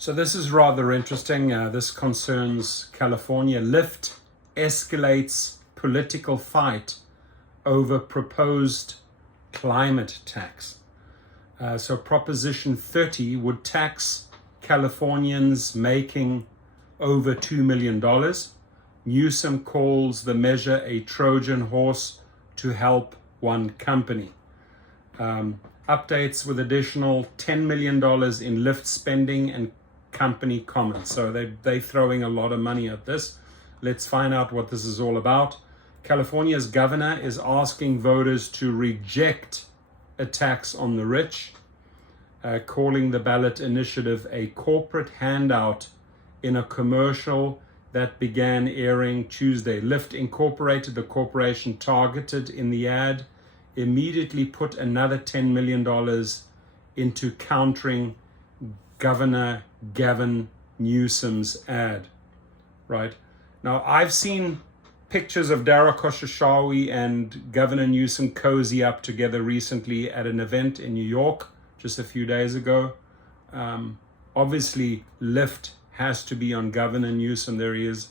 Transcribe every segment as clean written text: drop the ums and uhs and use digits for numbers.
So this is rather interesting. This concerns California. Lyft escalates political fight over proposed climate tax. So Proposition 30 would tax Californians making over $2 million. Newsom calls the measure a Trojan horse to help one company. Updates with additional $10 million in Lyft spending and company comments. So they're throwing a lot of money at this. Let's find out what this is all about. California's governor is asking voters to reject a tax on the rich, calling the ballot initiative a corporate handout in a commercial that began airing Tuesday. Lyft Incorporated, the corporation targeted in the ad, immediately put another $10 million into countering Governor Gavin Newsom's ad. Right? Now, I've seen pictures of Dara Khosrowshahi and Governor Newsom cozy up together recently at an event in New York just a few days ago. Obviously, Lyft has to be on Governor Newsom. There he is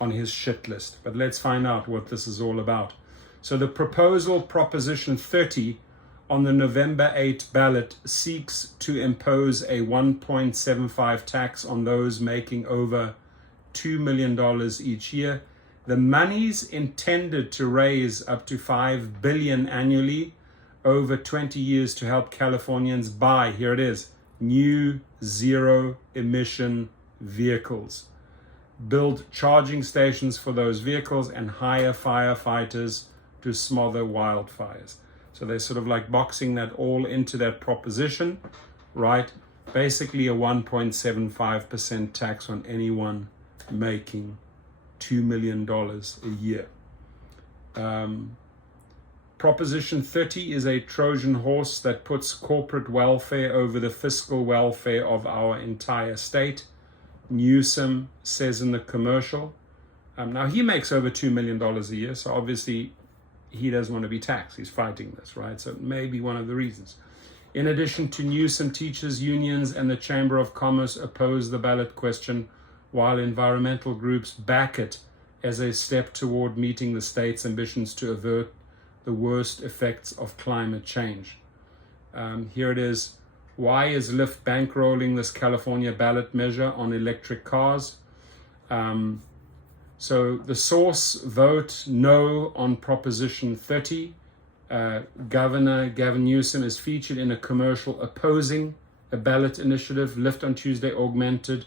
on his shit list. But let's find out what this is all about. So the proposal, Proposition 30, on the November 8 ballot seeks to impose a 1.75 tax on those making over $2 million each year. The money's intended to raise up to $5 billion annually over 20 years to help Californians buy, here it is, new zero emission vehicles, build charging stations for those vehicles, and hire firefighters to smother wildfires. So they're sort of like boxing that all into that proposition, right? Basically a 1.75% tax on anyone making $2 million a year. Proposition 30 is a Trojan horse that puts corporate welfare over the fiscal welfare of our entire state. Newsom says in the commercial. Now he makes over $2 million a year, so obviously he doesn't want to be taxed. He's fighting this, right? So it may be one of the reasons. In addition to Newsom, teachers unions and the Chamber of Commerce oppose the ballot question, while environmental groups back it as a step toward meeting the state's ambitions to avert the worst effects of climate change. Here it is. Why is Lyft bankrolling this California ballot measure on electric cars? So the source, vote no on Proposition 30. Governor Gavin Newsom is featured in a commercial opposing a ballot initiative. Lyft on Tuesday augmented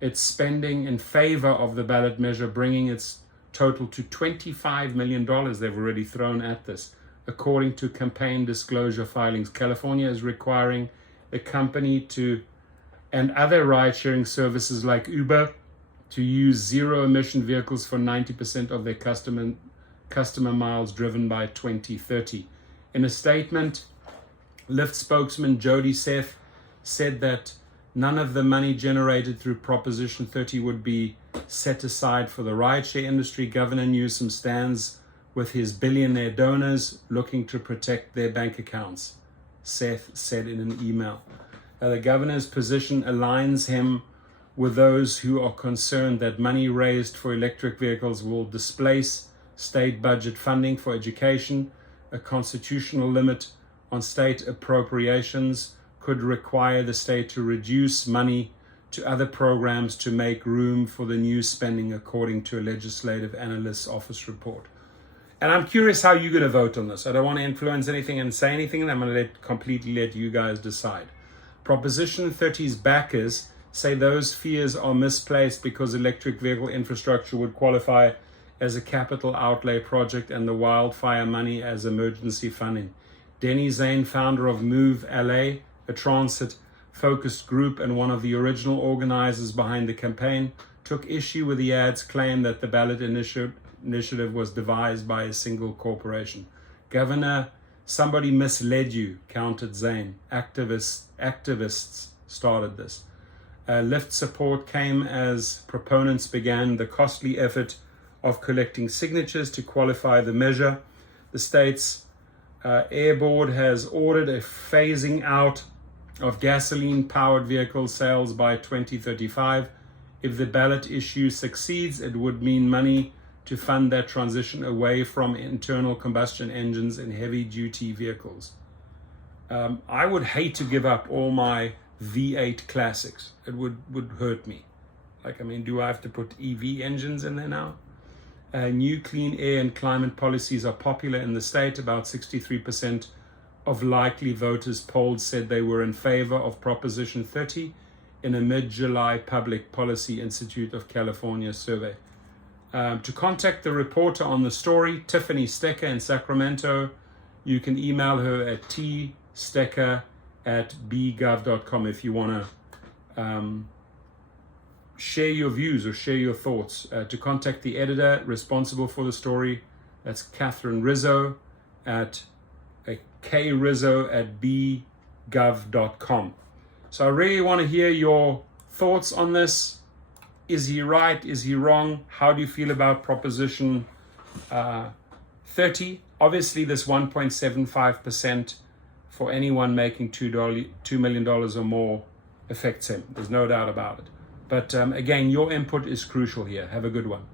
its spending in favor of the ballot measure, bringing its total to $25 million they've already thrown at this. According to campaign disclosure filings, California is requiring the company to, and other ride-sharing services like Uber, to use zero-emission vehicles for 90% of their customer miles driven by 2030. In a statement, Lyft spokesman Jody Seth said that none of the money generated through Proposition 30 would be set aside for the rideshare industry. Governor Newsom stands with his billionaire donors looking to protect their bank accounts, Seth said in an email. The governor's position aligns him with those who are concerned that money raised for electric vehicles will displace state budget funding for education. A constitutional limit on state appropriations could require the state to reduce money to other programs to make room for the new spending, according to a legislative analyst's office report. And I'm curious how you're going to vote on this. I don't want to influence anything and say anything, and I'm going to completely let you guys decide. Proposition 30's backers say those fears are misplaced because electric vehicle infrastructure would qualify as a capital outlay project and the wildfire money as emergency funding. Denny Zane, founder of Move LA, a transit-focused group and one of the original organizers behind the campaign, took issue with the ad's claim that the ballot initiative was devised by a single corporation. Governor, somebody misled you, countered Zane. Activists started this. Lyft support came as proponents began the costly effort of collecting signatures to qualify the measure. The state's Air Board has ordered a phasing out of gasoline-powered vehicle sales by 2035. If the ballot issue succeeds, it would mean money to fund that transition away from internal combustion engines in heavy-duty vehicles. I would hate to give up all my V8 classics. It would hurt me. Like, I mean, do I have to put EV engines in there now? New clean air and climate policies are popular in the state. About 63% of likely voters polled said they were in favor of Proposition 30 in a mid-July Public Policy Institute of California survey. To contact the reporter on the story, Tiffany Stecker in Sacramento, you can email her at tstecker@bgov.com if you want to share your views or share your thoughts. To contact the editor responsible for the story, that's Catherine Rizzo at krizzo@bgov.com. So I really want to hear your thoughts on this. Is he right? Is he wrong? How do you feel about Proposition 30? Obviously, this 1.75% for anyone making $2 million or more affects him. There's no doubt about it. But again, your input is crucial here. Have a good one.